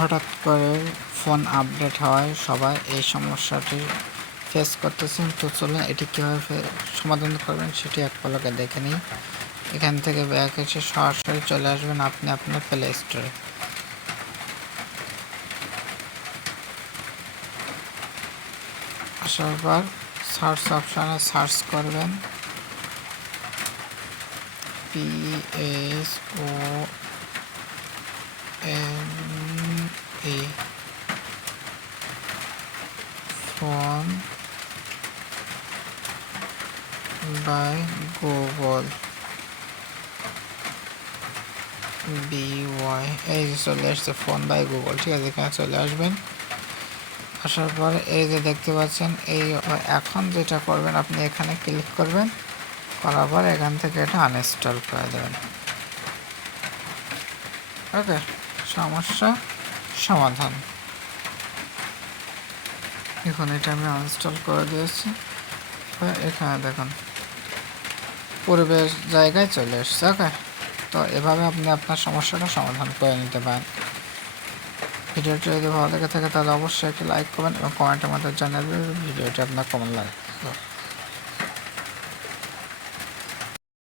হঠাৎ করে phone update হয়, সবাই এই সমস্যাটি ফেস করতেছেন। তো চলুন এটি কীভাবে সমাধান করবেন সেটি এক পলকে দেখে নিই। এখান থেকে ব্যাক এসে সরাসরি চলে আসবেন আপনি আপনার প্লে স্টোরে আসার পর সার্চ অপশানে সার্চ করবেন। P S O phone by Google B Y এই যে চলে আসছে ফোন বাই গুগল ঠিক আছে? এখানে চলে আসবেন। আসার পর এই যে দেখতে পাচ্ছেন, এই এখন যেটা করবেন, আপনি এখানে ক্লিক করবেন। করার পর এখান থেকে এটা আনইনস্টল করে দেবেন। ওকে সমস্যা সমাধান। এখন এটা আমি আনস্টল করে দিয়েছি। এখানে দেখুন, পরিবেশ জায়গায় চলে এসছে ওকে তো এভাবে আপনি আপনার সমস্যাটা সমাধান করে নিতে পারেন। ভিডিওটি যদি ভালো লেগে থাকে, তাহলে অবশ্যই একটি লাইক করবেন এবং কমেন্টের মধ্যে জানাবেন, ভিডিওটি আপনার কমন লাগে